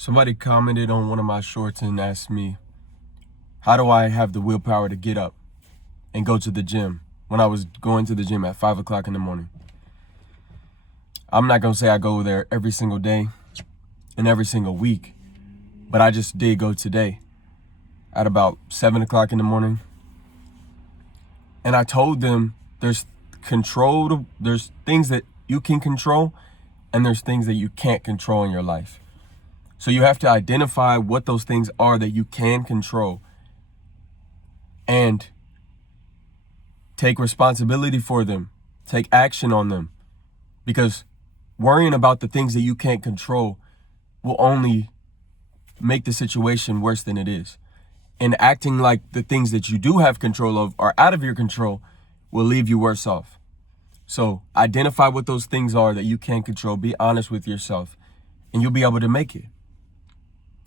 Somebody commented on one of my shorts and asked me, how do I have the willpower to get up and go to the gym when I was going to the gym at 5 o'clock in the morning? I'm not going to say I go there every single day and every single week, but I just did go today at about 7 o'clock in the morning. And I told them there's things that you can control and there's things that you can't control in your life. So you have to identify what those things are that you can control and take responsibility for them, take action on them, because worrying about the things that you can't control will only make the situation worse than it is. And acting like the things that you do have control of are out of your control will leave you worse off. So identify what those things are that you can control. Be honest with yourself, and you'll be able to make it.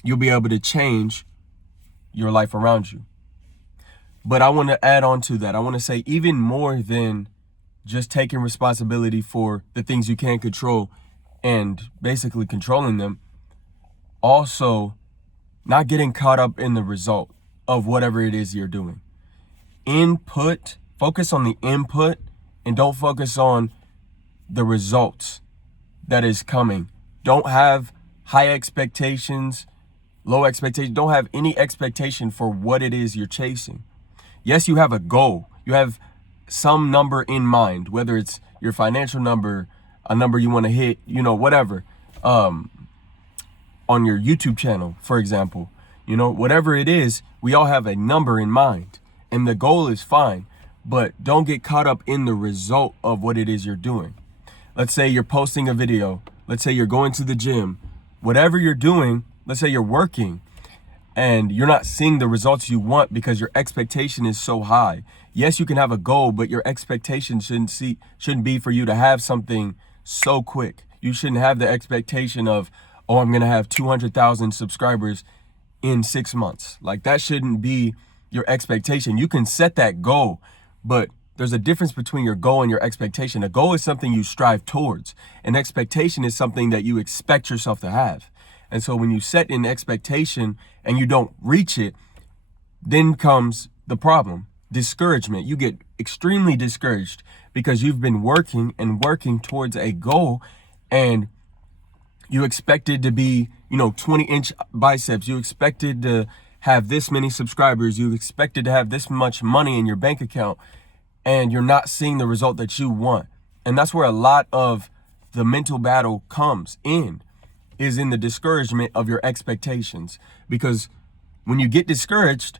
You'll be able to change your life around you. But I want to add on to that. I want to say even more than just taking responsibility for the things you can control and basically controlling them, also not getting caught up in the result of whatever it is you're doing. Focus on the input and don't focus on the results that is coming. Don't have high expectations, low expectations. Don't have any expectation for what it is you're chasing. Yes, you have a goal. You have some number in mind, whether it's your financial number, a number you want to hit, whatever. On your YouTube channel, for example, whatever it is, we all have a number in mind, and the goal is fine, but don't get caught up in the result of what it is you're doing. Let's say you're posting a video. Let's say you're going to the gym. Whatever you're doing, let's say you're working and you're not seeing the results you want because your expectation is so high. Yes, you can have a goal, but your expectation shouldn't be for you to have something so quick. You shouldn't have the expectation of, oh, I'm going to have 200,000 subscribers in 6 months. Like, that shouldn't be your expectation. You can set that goal, but there's a difference between your goal and your expectation. A goal is something you strive towards. An expectation is something that you expect yourself to have. And so when you set an expectation and you don't reach it, then comes the problem. Discouragement. You get extremely discouraged because you've been working towards a goal, and you expected to be, 20-inch biceps. You expected to have this many subscribers. You expected to have this much money in your bank account, and you're not seeing the result that you want. And that's where a lot of the mental battle comes in, is in the discouragement of your expectations. Because when you get discouraged,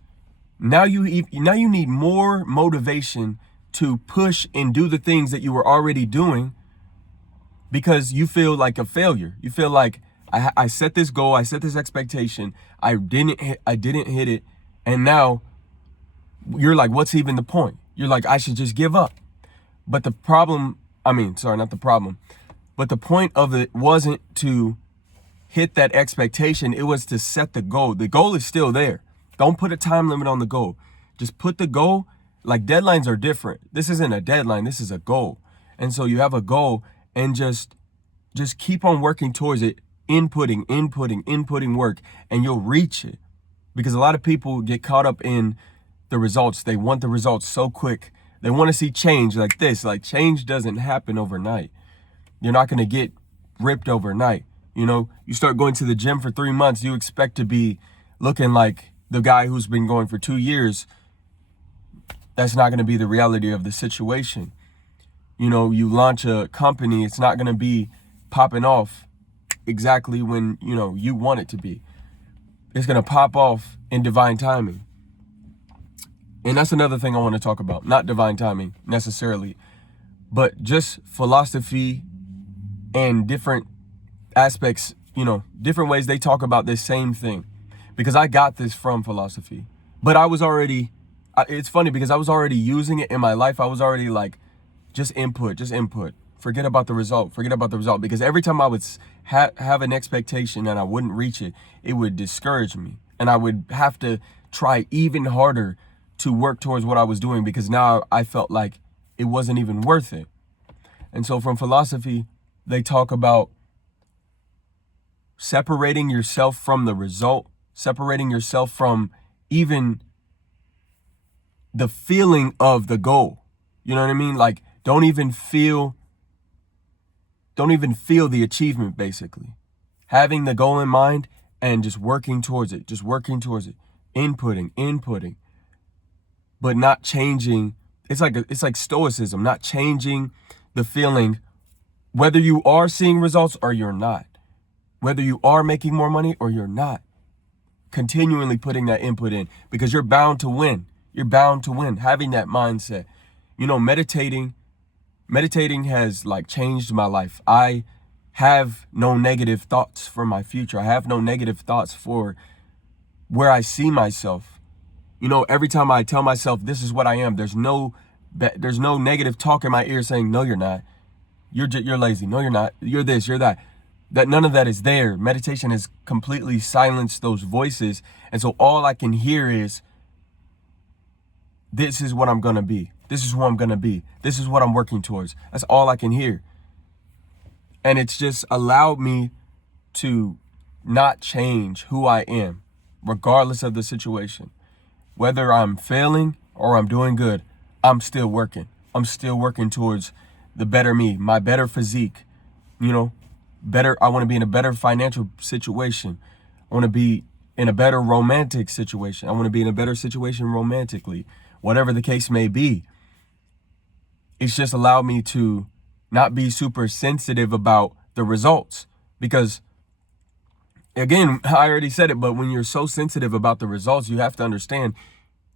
now you need more motivation to push and do the things that you were already doing, because you feel like a failure. You feel like, I set this goal, I set this expectation, I didn't hit it, and now you're like, what's even the point? You're like, I should just give up. But the point of it wasn't to hit that expectation, it was to set the goal. The goal is still there. Don't put a time limit on the goal. Just put the goal, like, deadlines are different. This isn't a deadline, this is a goal. And so you have a goal, and just keep on working towards it, inputting work, and you'll reach it. Because a lot of people get caught up in the results. They want the results so quick. They want to see change like this. Like, change doesn't happen overnight. You're not going to get ripped overnight. You start going to the gym for 3 months, you expect to be looking like the guy who's been going for 2 years. That's not going to be the reality of the situation. You launch a company, it's not going to be popping off exactly when, you want it to be. It's going to pop off in divine timing. And that's another thing I want to talk about. Not divine timing necessarily, but just philosophy and different aspects, different ways they talk about this same thing. Because I got this from philosophy. But it's funny because I was already using it in my life. I was already like, just input. Forget about the result. Because every time I would have an expectation and I wouldn't reach it, it would discourage me. And I would have to try even harder to work towards what I was doing, because now I felt like it wasn't even worth it. And so from philosophy, they talk about separating yourself from the result, separating yourself from even the feeling of the goal. You know what I mean? Like, don't even feel the achievement, basically. Having the goal in mind and just working towards it, inputting, but not changing. It's like stoicism, not changing the feeling, whether you are seeing results or you're not, whether you are making more money or you're not. Continually putting that input in, because you're bound to win. You're bound to win. Having that mindset. You know, meditating has like changed my life. I have no negative thoughts for my future. I have no negative thoughts for where I see myself. You know, every time I tell myself this is what I am, there's no negative talk in my ear saying, no, you're not. You're lazy. No, you're not. You're this, you're that. That none of that is there. Meditation has completely silenced those voices. And so all I can hear is, this is what I'm going to be. This is who I'm going to be. This is what I'm working towards. That's all I can hear. And it's just allowed me to not change who I am, regardless of the situation. Whether I'm failing or I'm doing good, I'm still working. I'm still working towards the better me, my better physique, you know, better. I want to be in a better financial situation. I want to be in a better romantic situation. I want to be in a better situation romantically, whatever the case may be. It's just allowed me to not be super sensitive about the results, because again, I already said it, but when you're so sensitive about the results, you have to understand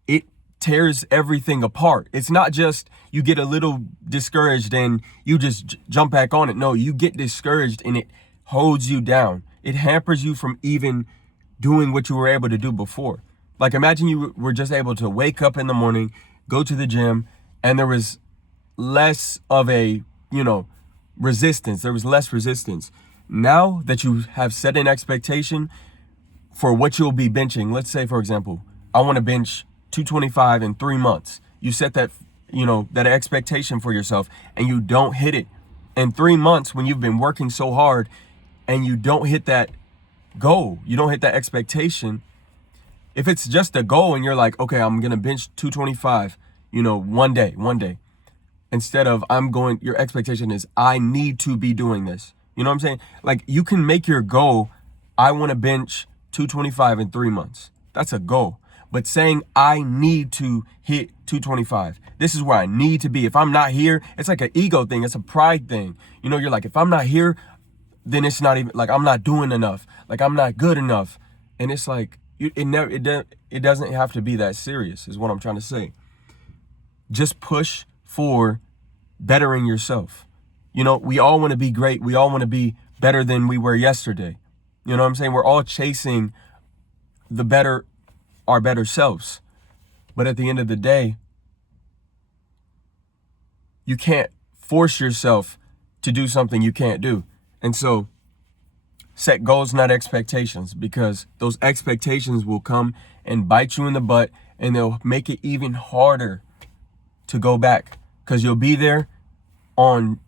it tears everything apart. It's not just you get a little discouraged and you just jump back on it. No, you get discouraged and it holds you down. It hampers you from even doing what you were able to do before. Like, imagine you were just able to wake up in the morning, go to the gym, and there was less of a, resistance. There was less resistance. Now that you have set an expectation for what you'll be benching, let's say, for example, I want to bench 225 in 3 months. You set that, that expectation for yourself, and you don't hit it in 3 months when you've been working so hard, and you don't hit that goal, you don't hit that expectation. If it's just a goal and you're like, okay, I'm going to bench 225, one day, instead of your expectation is, I need to be doing this. You know what I'm saying? Like, you can make your goal, I want to bench 225 in 3 months. That's a goal. But saying I need to hit 225, this is where I need to be. If I'm not here, it's like an ego thing. It's a pride thing. You're like, if I'm not here, then it's not even like I'm not doing enough. Like, I'm not good enough. And it's like, it doesn't have to be that serious, is what I'm trying to say. Just push for bettering yourself. We all want to be great. We all want to be better than we were yesterday. You know what I'm saying? We're all chasing our better selves. But at the end of the day, you can't force yourself to do something you can't do. And so set goals, not expectations, because those expectations will come and bite you in the butt, and they'll make it even harder to go back, because you'll be there on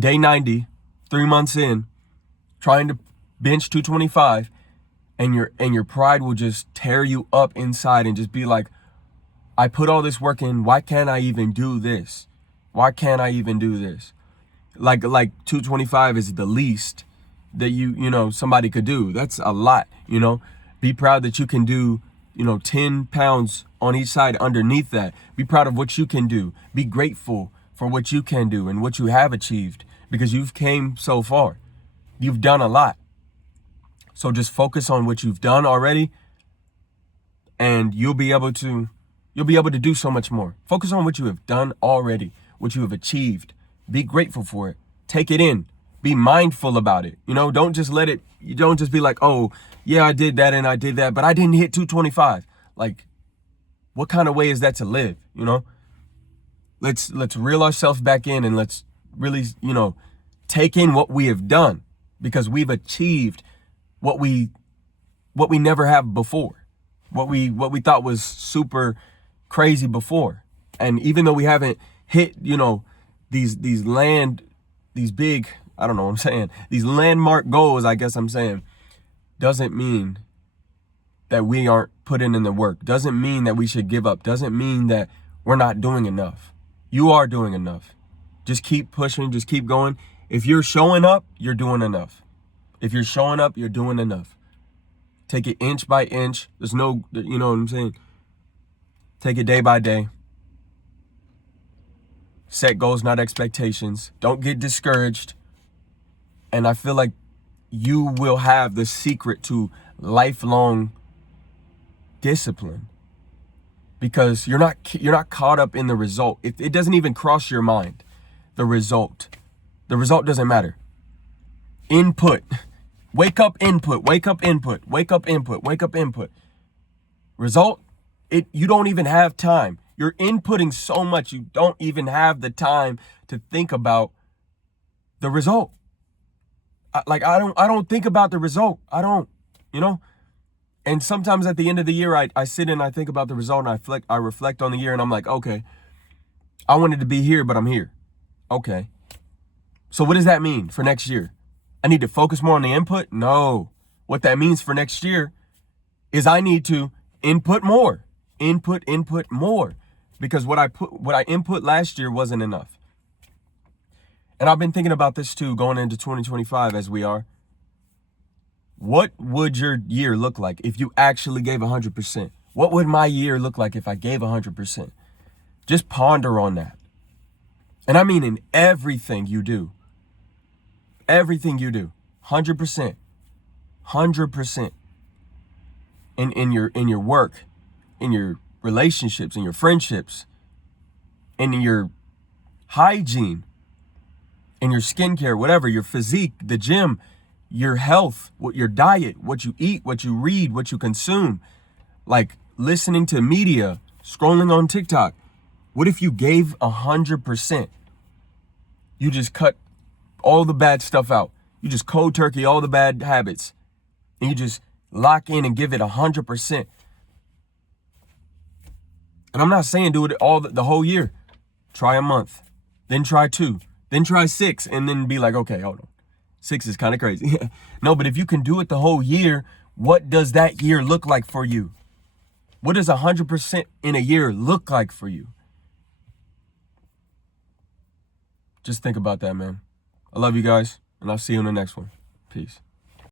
day 90, 3 months in, trying to bench 225, and your pride will just tear you up inside and just be like, I put all this work in, why can't I even do this? Why can't I even do this? Like 225 is the least that somebody could do. That's a lot. Be proud that you can do 10 pounds on each side underneath that. Be proud of what you can do. Be grateful for what you can do and what you have achieved, because you've came so far. You've done a lot. So just focus on what you've done already, and you'll be able to do so much more. Focus on what you have done already, what you have achieved. Be grateful for it. Take it in. Be mindful about it. Don't just you don't just be like, oh, yeah, I did that and I did that, but I didn't hit 225. Like, what kind of way is that to live? Let's reel ourselves back in, and let's really, take in what we have done, because we've achieved what we never have before, what we thought was super crazy before. And even though we haven't hit, these big I don't know what I'm saying. These landmark goals, I guess I'm saying, doesn't mean that we aren't putting in the work. Doesn't mean that we should give up. Doesn't mean that we're not doing enough. You are doing enough. Just keep pushing. Just keep going. If you're showing up, you're doing enough. If you're showing up, you're doing enough. Take it inch by inch. There's no, you know what I'm saying? Take it day by day. Set goals, not expectations. Don't get discouraged. And I feel like you will have the secret to lifelong discipline, because you're not caught up in the result. It doesn't even cross your mind. The result doesn't matter. Input. Wake up, input. Wake up, input. Wake up, input. Wake up, input. Result, you don't even have time. You're inputting so much, you don't even have the time to think about the result. I don't think about the result. I don't, you know? And sometimes at the end of the year, I sit and I think about the result, and I reflect on the year, and I'm like, okay, I wanted to be here, but I'm here. Okay. So what does that mean for next year? I need to focus more on the input? No. What that means for next year is I need to input more. Input more. Because what I input last year wasn't enough. And I've been thinking about this too, going into 2025 as we are. What would your year look like if you actually gave 100%? What would my year look like if I gave 100%? Just ponder on that. And I mean in everything you do. Everything you do. 100%. 100%. In your work, in your relationships, in your friendships, in your hygiene, in your skincare, whatever, your physique, the gym, your health, your diet, what you eat, what you read, what you consume, like listening to media, scrolling on TikTok. What if you gave 100%? You just cut all the bad stuff out. You just cold turkey all the bad habits, and you just lock in and give it 100%. And I'm not saying do it all the whole year. Try a month, then try 2, then try 6, and then be like, okay, hold on. 6 is kind of crazy. No, but if you can do it the whole year, what does that year look like for you? What does 100% in a year look like for you? Just think about that, man. I love you guys, and I'll see you in the next one. Peace.